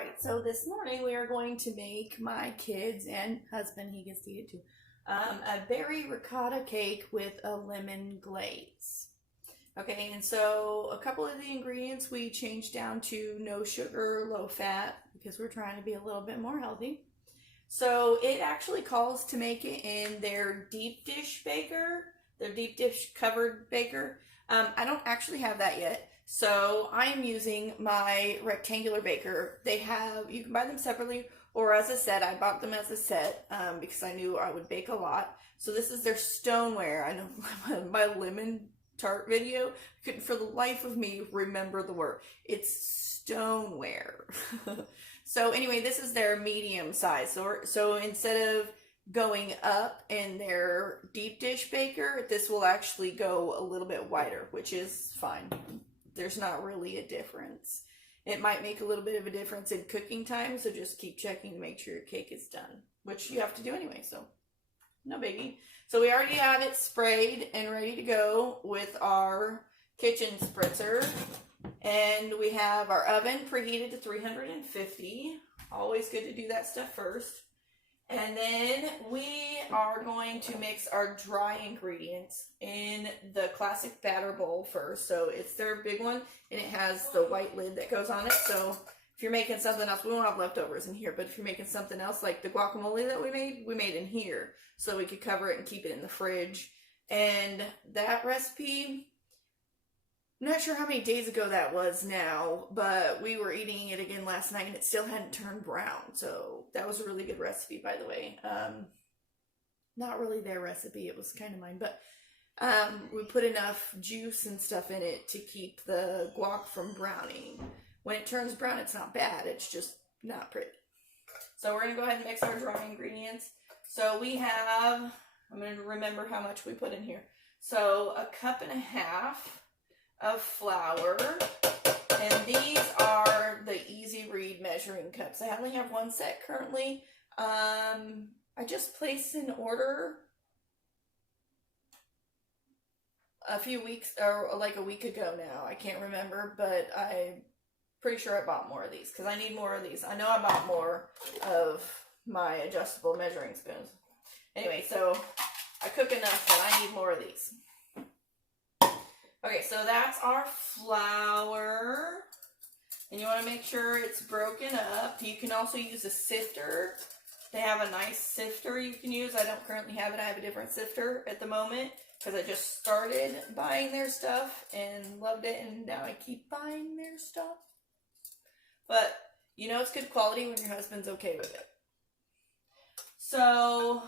Alright, so this morning we are going to make my kids and husband, he gets to eat it too, a berry ricotta cake with a lemon glaze. Okay, and so a couple of the ingredients we changed down to no sugar, low fat, because we're trying to be a little bit more healthy. So it actually calls to make it in their deep dish baker, their deep dish covered baker. I don't actually have that yet. So I am using my rectangular baker. You can buy them separately or as a set. I bought them as a set because I knew I would bake a lot. So this is their stoneware. I know my lemon tart video, I couldn't for the life of me remember the word. It's stoneware. So anyway, this is their medium size. So instead of going up in their deep dish baker, this will actually go a little bit wider, which is fine. There's not really a difference. It might make a little bit of a difference in cooking time, so just keep checking to make sure your cake is done, which you have to do anyway, so no biggie. So we already have it sprayed and ready to go with our kitchen spritzer. And we have our oven preheated to 350. Always good to do that stuff first. And then we are going to mix our dry ingredients in the classic batter bowl first. So it's their big one, and it has the white lid that goes on it. So if you're making something else, we won't have leftovers in here, but if you're making something else like the guacamole that we made in here. So we could cover it and keep it in the fridge. And that recipe, I'm not sure how many days ago that was now, but we were eating it again last night and it still hadn't turned brown. So that was a really good recipe, by the way. Not really their recipe, it was kind of mine, but we put enough juice and stuff in it to keep the guac from browning. When it turns brown, it's not bad, it's just not pretty. So we're going to go ahead and mix our dry ingredients. So we have, I'm going to remember how much we put in here. So 1.5 cups of flour, and these are the easy read measuring cups. I only have one set currently. I just placed an order a few weeks, or like a week ago now. I can't remember, but I'm pretty sure I bought more of these because I need more of these. I know I bought more of my adjustable measuring spoons. Anyway, so I cook enough that I need more of these. Okay, so that's our flour, and you want to make sure it's broken up. You can also use a sifter. They have a nice sifter you can use. I don't currently have it. I have a different sifter at the moment because I just started buying their stuff and loved it, and now I keep buying their stuff. But you know it's good quality when your husband's okay with it. So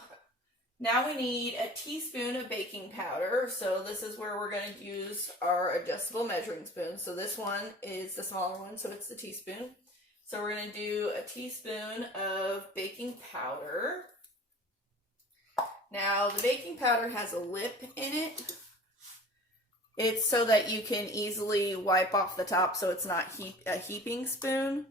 now we need a teaspoon of baking powder. So this is where we're going to use our adjustable measuring spoon. So this one is the smaller one, so it's the teaspoon. So we're going to do a teaspoon of baking powder. Now the baking powder has a lip in it. It's so that you can easily wipe off the top so it's not a heaping spoon.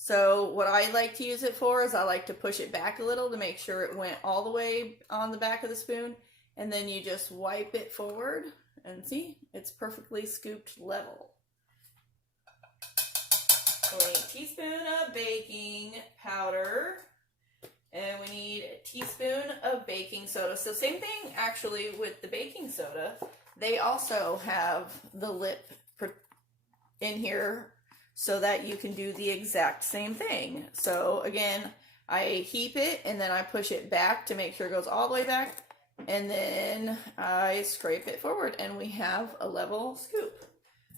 So what I like to use it for is I like to push it back a little to make sure it went all the way on the back of the spoon. And then you just wipe it forward and see, it's perfectly scooped level. So we need a teaspoon of baking powder. And we need a teaspoon of baking soda. So same thing actually with the baking soda. They also have the lip in here so that you can do the exact same thing. So again, I heap it and then I push it back to make sure it goes all the way back. And then I scrape it forward and we have a level scoop.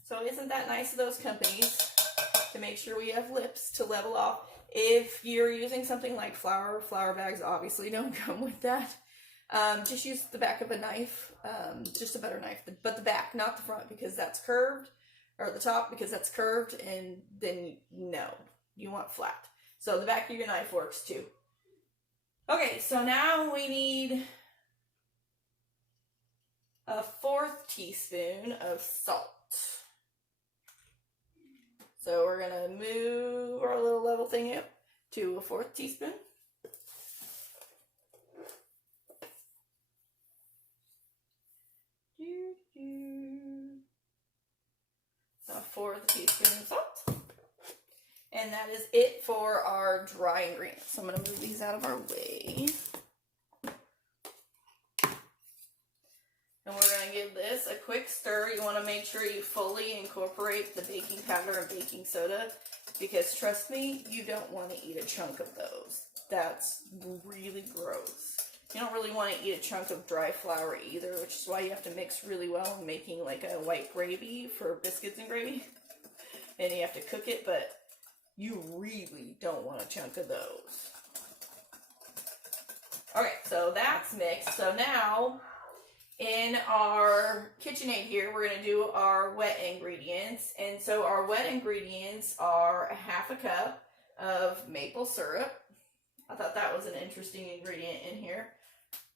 So isn't that nice of those companies to make sure we have lips to level off? If you're using something like flour bags obviously don't come with that. Just use the back of a knife, just a butter knife, but the back, not the front, because that's curved. Or the top because that's curved, and then no, you want flat. So the back of your knife works too. Okay, so now we need a 1/4 teaspoon of salt. So we're gonna move our little level thing up to a 1/4 teaspoon. A 1/4 teaspoon of salt. And that is it for our dry ingredients. So I'm going to move these out of our way. And we're going to give this a quick stir. You want to make sure you fully incorporate the baking powder and baking soda, because trust me, you don't want to eat a chunk of those. That's really gross. You don't really want to eat a chunk of dry flour either, which is why you have to mix really well in making like a white gravy for biscuits and gravy. And you have to cook it, but you really don't want a chunk of those. Okay, so that's mixed. So now, in our KitchenAid here, we're going to do our wet ingredients. And so our wet ingredients are a half a cup of maple syrup. I thought that was an interesting ingredient in here.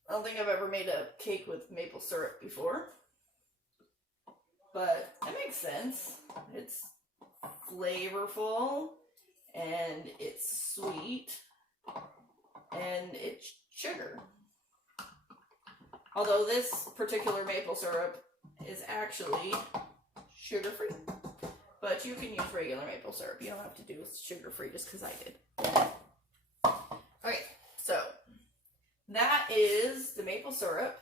I don't think I've ever made a cake with maple syrup before, but it makes sense. It's flavorful, and it's sweet, and it's sugar. Although this particular maple syrup is actually sugar-free, but you can use regular maple syrup. You don't have to do sugar-free just because I did. Okay, so that is the maple syrup.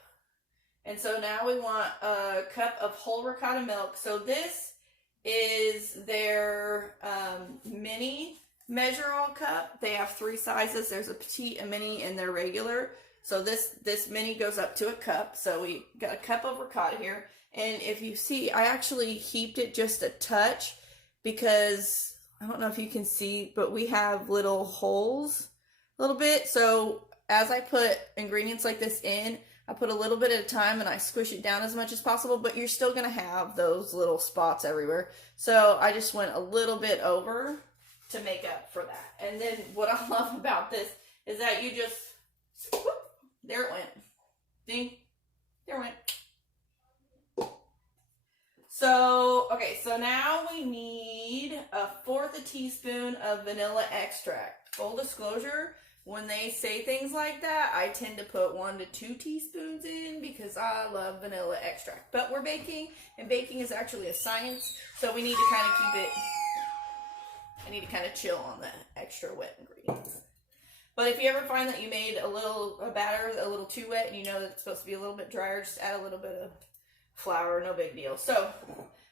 And so now we want a cup of whole ricotta milk. So this is their mini measure-all cup. They have 3 sizes. There's a petite, a mini, and their regular. So this mini goes up to a cup. So we got a cup of ricotta here. And if you see, I actually heaped it just a touch because I don't know if you can see, but we have little holes a little bit. So as I put ingredients like this in, I put a little bit at a time and I squish it down as much as possible, but you're still going to have those little spots everywhere. So I just went a little bit over to make up for that. And then what I love about this is that you just, whoop, there it went. Ding, there it went. So, okay, so now we need 1/4 teaspoon of vanilla extract. Full disclosure, when they say things like that, I tend to put 1 to 2 teaspoons in because I love vanilla extract. But we're baking, and baking is actually a science, so we need to kind of keep it, I need to kind of chill on the extra wet ingredients. But if you ever find that you made a batter a little too wet and you know that it's supposed to be a little bit drier, just add a little bit of flour, no big deal. So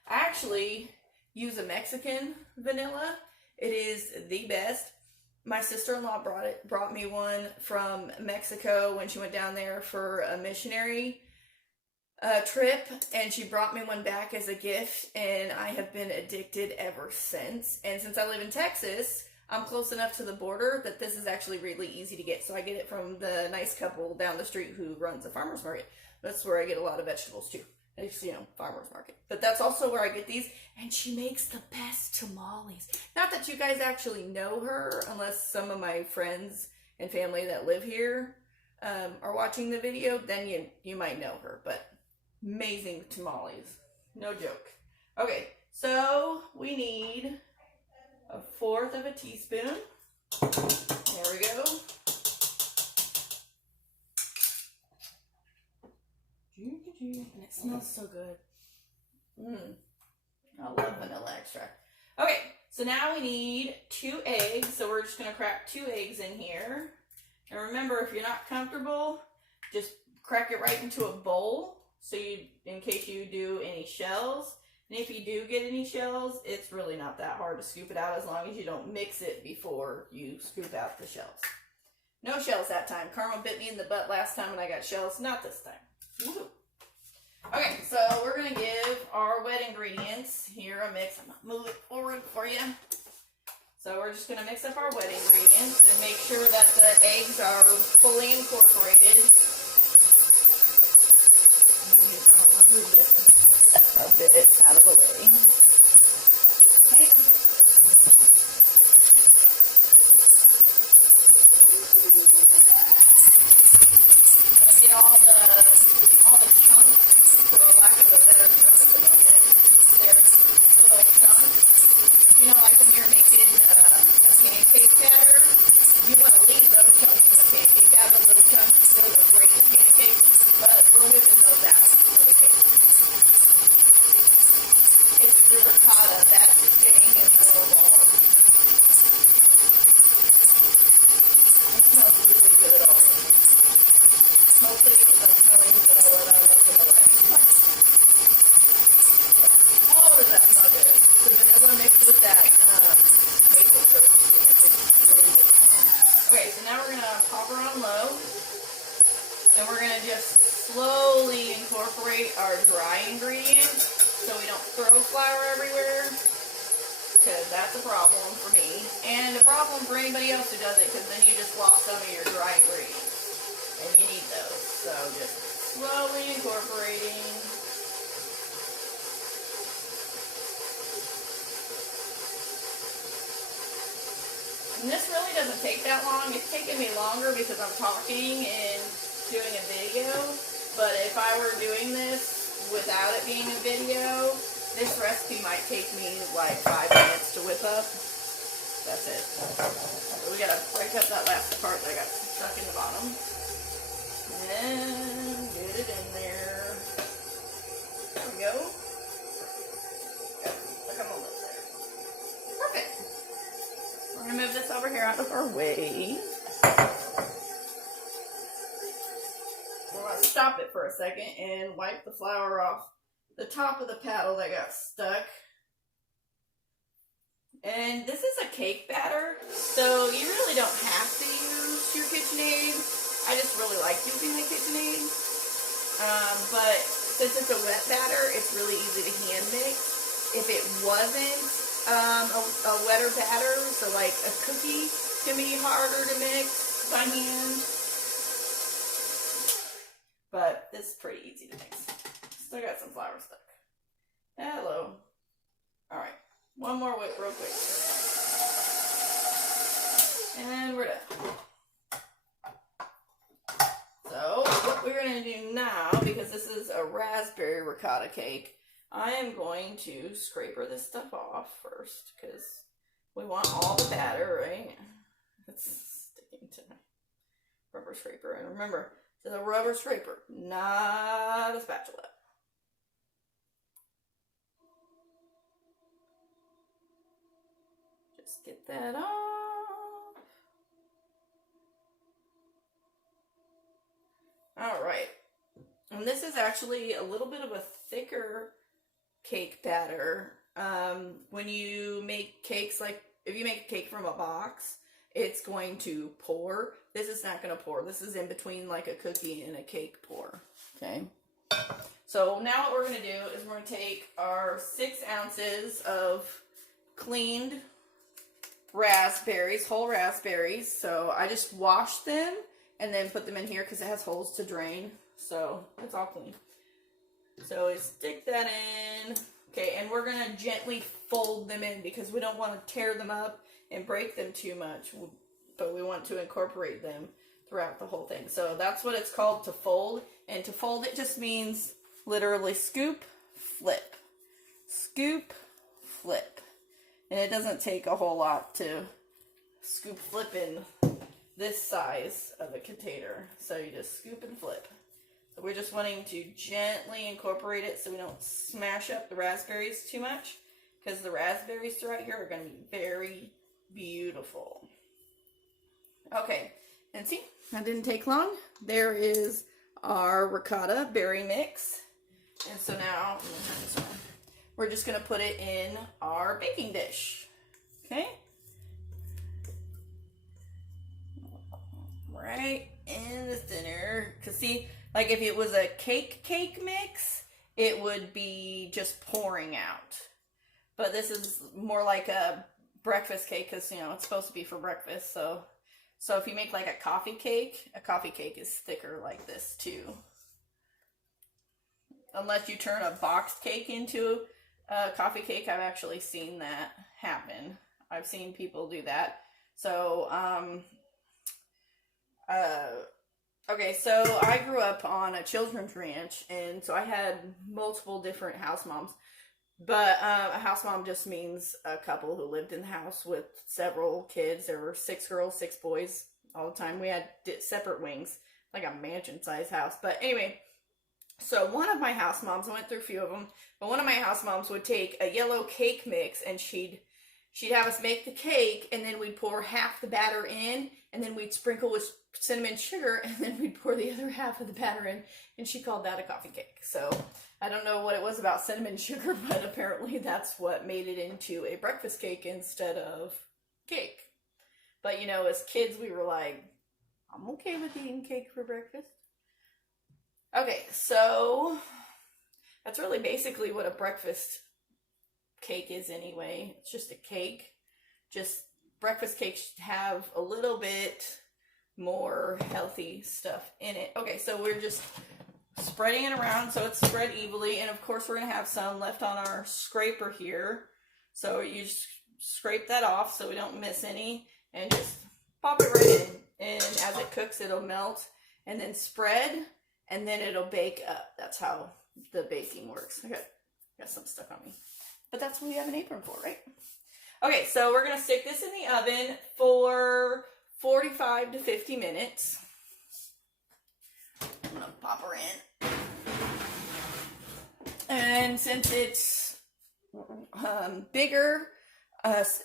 I actually use a Mexican vanilla. It is the best. My sister-in-law brought me one from Mexico when she went down there for a missionary trip, and she brought me one back as a gift, and I have been addicted ever since. And since I live in Texas, I'm close enough to the border that this is actually really easy to get. So I get it from the nice couple down the street who runs a farmer's market. That's where I get a lot of vegetables too. It's, you know, farmer's market. But that's also where I get these. And she makes the best tamales. Not that you guys actually know her, unless some of my friends and family that live here are watching the video. Then you might know her. But amazing tamales. No joke. Okay, so we need 1/4 teaspoon. There we go. And it smells so good. I love vanilla extract. Okay, so now we need 2 eggs. So we're just going to crack 2 eggs in here. And remember, if you're not comfortable, just crack it right into a bowl. So in case you do any shells. And if you do get any shells, it's really not that hard to scoop it out as long as you don't mix it before you scoop out the shells. No shells that time. Karma bit me in the butt last time and I got shells. Not this time. Woo-hoo. Okay, so we're going to give our wet ingredients here a mix. I'm going to move it forward for you. So we're just going to mix up our wet ingredients and make sure that the eggs are fully incorporated. I'll move this a bit out of the way. Okay. I'm going to get all the chunks, for lack of a better term at the moment. They're little chunks. You know, like when you're making a pancake batter, you want to leave those chunks in the pancake batter, little chunks, those are great in pancakes, but we're whipping those out for the cake. It's the ricotta that's staying in little balls. now we're going to pop her on low. And we're going to just slowly incorporate our dry ingredients so we don't throw flour everywhere, because that's a problem for me. And a problem for anybody else who does it, because then you just lost some of your dry ingredients. And you need those. So just slowly incorporating. And this really doesn't take that long. It's taken me longer because I'm talking and doing a video, but if I were doing this without it being a video, this recipe might take me like 5 minutes to whip up. That's it. We gotta break up that last part that got stuck in the bottom. And get it in there. There we go. Look, I'm almost there. Perfect. We're gonna move this over here out of our way. Stop it for a second and wipe the flour off the top of the paddle that got stuck. And this is a cake batter, so you really don't have to use your KitchenAid. I just really like using the KitchenAid. But since it's a wet batter, it's really easy to hand mix. If it wasn't a wetter batter, so like a cookie can be harder to mix by hand. But this is pretty easy to mix. Still got some flour stuck. Hello. Alright. One more whip real quick. And we're done. So, what we're going to do now, because this is a raspberry ricotta cake, I am going to scraper this stuff off first, because we want all the batter, right? It's sticking to my rubber scraper. And remember, it's a rubber scraper, not a spatula. Just get that off. All right. And this is actually a little bit of a thicker cake batter. When you make cakes, like if you make a cake from a box, it's going to pour. This is not going to pour. This is in between like a cookie and a cake pour. Okay. So now what we're going to do is we're going to take our 6 ounces of cleaned raspberries, whole raspberries. So I just washed them and then put them in here because it has holes to drain. So it's all clean. So we stick that in. Okay, and we're going to gently fold them in because we don't want to tear them up and break them too much, but we want to incorporate them throughout the whole thing. So that's what it's called, to fold. And to fold, it just means literally scoop, flip. Scoop, flip. And it doesn't take a whole lot to scoop, flip in this size of a container. So you just scoop and flip. So we're just wanting to gently incorporate it so we don't smash up the raspberries too much, because the raspberries throughout here are going to be very beautiful. Okay, and see, that didn't take long. There is our ricotta berry mix. And so now, I'm gonna turn this on. We're just going to put it in our baking dish. Okay? Right in the center. Because see, like if it was a cake mix, it would be just pouring out. But this is more like a breakfast cake because, you know, it's supposed to be for breakfast. So if you make like a coffee cake is thicker like this too. Unless you turn a boxed cake into a coffee cake. I've actually seen that happen. I've seen people do that. So, okay, so I grew up on a children's ranch, and so I had multiple different house moms. But a house mom just means a couple who lived in the house with several kids. There were 6 girls, 6 boys all the time. We had separate wings, like a mansion-sized house. But anyway, so one of my house moms, I went through a few of them, but one of my house moms would take a yellow cake mix, and she'd have us make the cake, and then we'd pour half the batter in, and then we'd sprinkle with cinnamon sugar, and then we'd pour the other half of the batter in, and she called that a coffee cake. So I don't know what it was about cinnamon sugar, but apparently that's what made it into a breakfast cake instead of cake. But, you know, as kids, we were like, I'm okay with eating cake for breakfast. Okay, so that's really basically what a breakfast cake is anyway. It's just a cake. Just breakfast cakes should have a little bit more healthy stuff in it. Okay, so we're just spreading it around so it's spread evenly, and of course we're going to have some left on our scraper here. So you just scrape that off so we don't miss any, and just pop it right in. And as it cooks, it'll melt and then spread, and then it'll bake up. That's how the baking works. Okay, got some stuck on me. But that's what we have an apron for, right? Okay, so we're going to stick this in the oven for 45 to 50 minutes. I'm going to pop her in. And since it's bigger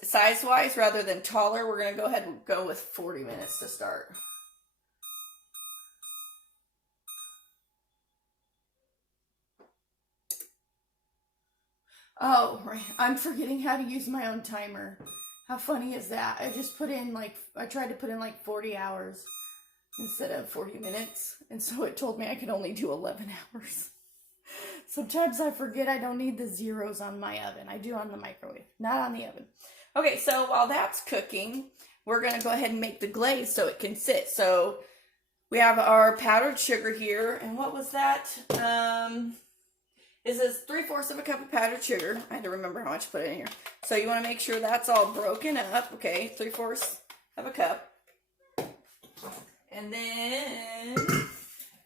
size-wise rather than taller, we're going to go ahead and go with 40 minutes to start. Oh, right. I'm forgetting how to use my own timer. How funny is that? I just put in I tried to put in 40 hours instead of 40 minutes. And so it told me I could only do 11 hours. Sometimes I forget I don't need the zeros on my oven. I do on the microwave, not on the oven. Okay, so while that's cooking, we're going to go ahead and make the glaze so it can sit. So we have our powdered sugar here. And what was that? This is 3/4 of a cup of powdered sugar. I had to remember how much to put in here. So you want to make sure that's all broken up. Okay, 3/4 of a cup. And then,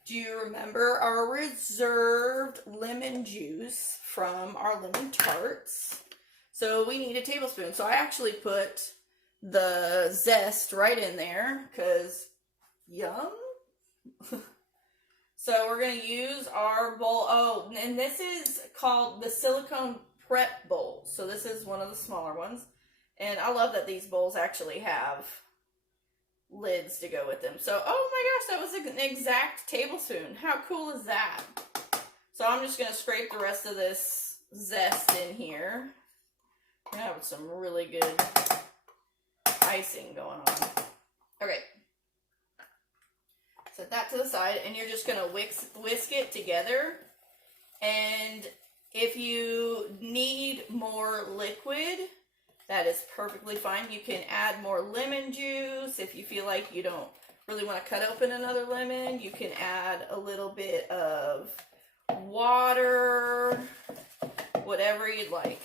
do you remember our reserved lemon juice from our lemon tarts? So we need a tablespoon. So I actually put the zest right in there because yum. So we're going to use our bowl. Oh, and this is called the silicone prep bowl. So this is one of the smaller ones. And I love that these bowls actually have lids to go with them. So, oh my gosh, that was an exact tablespoon. How cool is that? So I'm just going to scrape the rest of this zest in here. We're going to have some really good icing going on. Okay. Set that to the side, and you're just going to whisk it together. And if you need more liquid, that is perfectly fine. You can add more lemon juice. If you feel like you don't really want to cut open another lemon, you can add a little bit of water, whatever you'd like.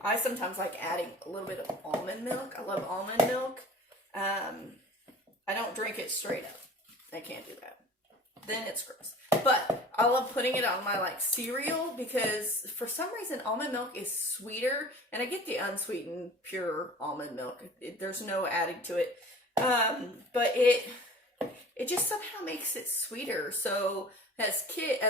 I sometimes like adding a little bit of almond milk. I love almond milk. I don't drink it straight up. I can't do that. Then it's gross. But I love putting it on my cereal because for some reason almond milk is sweeter, and I get the unsweetened pure almond milk. There's no adding to it. But it just somehow makes it sweeter. So as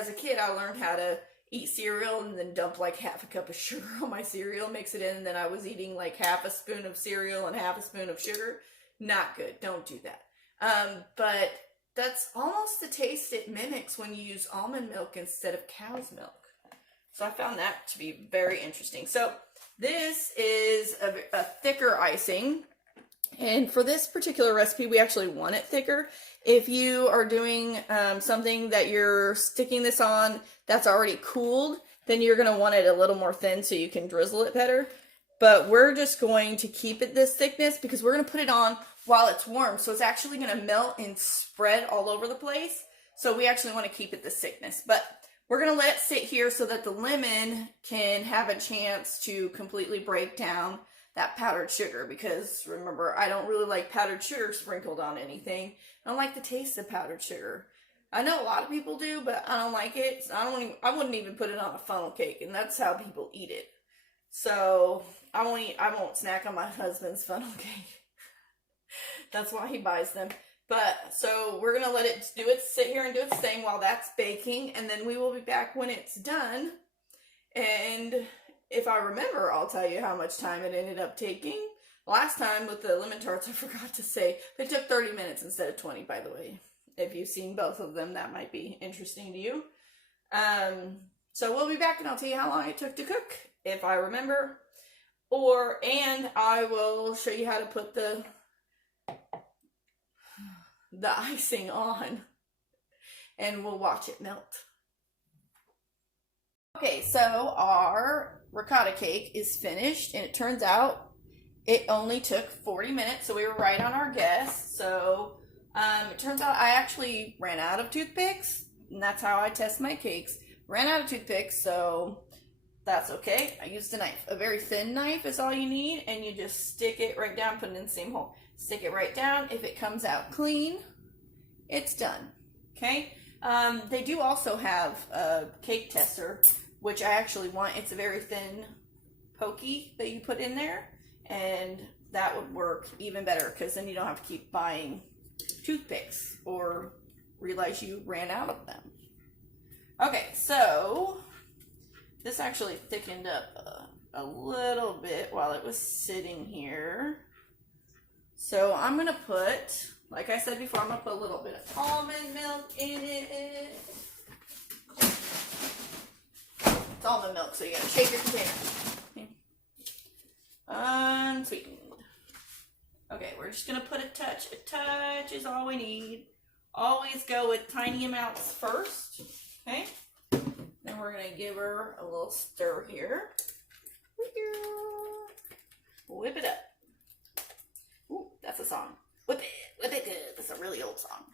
a kid I learned how to eat cereal and then dump half a cup of sugar on my cereal, mix it in, and then I was eating half a spoon of cereal and half a spoon of sugar. Not good. Don't do that. But that's almost the taste it mimics when you use almond milk instead of cow's milk. So I found that to be very interesting. So this is a thicker icing. And for this particular recipe, we actually want it thicker. If you are doing something that you're sticking this on that's already cooled, then you're going to want it a little more thin so you can drizzle it better. But we're just going to keep it this thickness because we're going to put it on while it's warm. So it's actually going to melt and spread all over the place. So we actually want to keep it this thickness. But we're going to let it sit here so that the lemon can have a chance to completely break down that powdered sugar. Because remember, I don't really like powdered sugar sprinkled on anything. I don't like the taste of powdered sugar. I know a lot of people do, but I don't like it. So I wouldn't even put it on a funnel cake. And that's how people eat it. So I won't snack on my husband's funnel cake. That's why he buys them. But so we're gonna let it sit here and do its thing while that's baking, and then we will be back when it's done. And if I remember, I'll tell you how much time it ended up taking. Last time with the lemon tarts, I forgot to say they took 30 minutes instead of 20. By the way, if you've seen both of them, that might be interesting to you. So we'll be back, and I'll tell you how long it took to cook if I remember. And I will show you how to put the the icing on and we'll watch it melt. Okay, so our ricotta cake is finished, and it turns out it only took 40 minutes, so we were right on our guess. So it turns out I actually ran out of toothpicks, and that's how I test my cakes. Ran out of toothpicks, so that's okay. I used a knife. A very thin knife is all you need, and you just stick it right down, put it in the same hole. Stick it right down. If it comes out clean, it's done. Okay? They do also have a cake tester, which I actually want. It's a very thin pokey that you put in there, and that would work even better because then you don't have to keep buying toothpicks or realize you ran out of them. Okay, so this actually thickened up a little bit while it was sitting here. So I'm going to put, like I said before, I'm going to put a little bit of almond milk in it. It's almond milk, so you got to shake your container. Okay. Unsweetened. Okay, we're just going to put a touch. A touch is all we need. Always go with tiny amounts first. Okay. Then we're going to give her a little stir here. Whip it up. Ooh, that's a song. Whip it good. That's a really old song.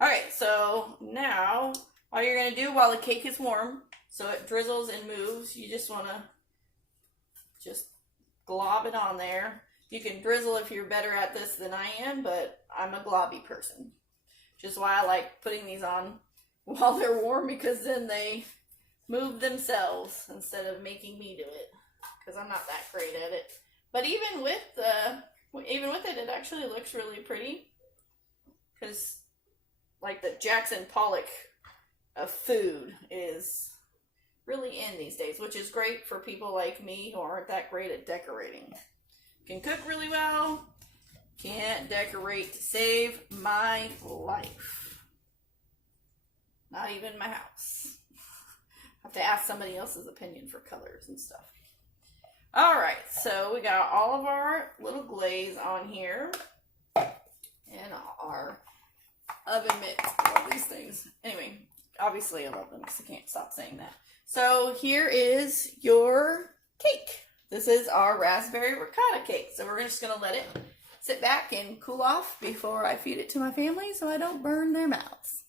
Alright, so now all you're going to do while the cake is warm, so it drizzles and moves, you just want to just glob it on there. You can drizzle if you're better at this than I am, but I'm a globby person. Which is why I like putting these on while they're warm, because then they move themselves instead of making me do it, because I'm not that great at it. But even with it, it actually looks really pretty, because like the Jackson Pollock of food is really in these days, which is great for people like me who aren't that great at decorating. Can cook really well, can't decorate to save my life. Not even my house. I have to ask somebody else's opinion for colors and stuff. Alright, so we got all of our little glaze on here. And our oven mitts. I love these things. Anyway, obviously I love them because I can't stop saying that. So here is your cake. This is our raspberry ricotta cake. So we're just going to let it sit back and cool off before I feed it to my family so I don't burn their mouths.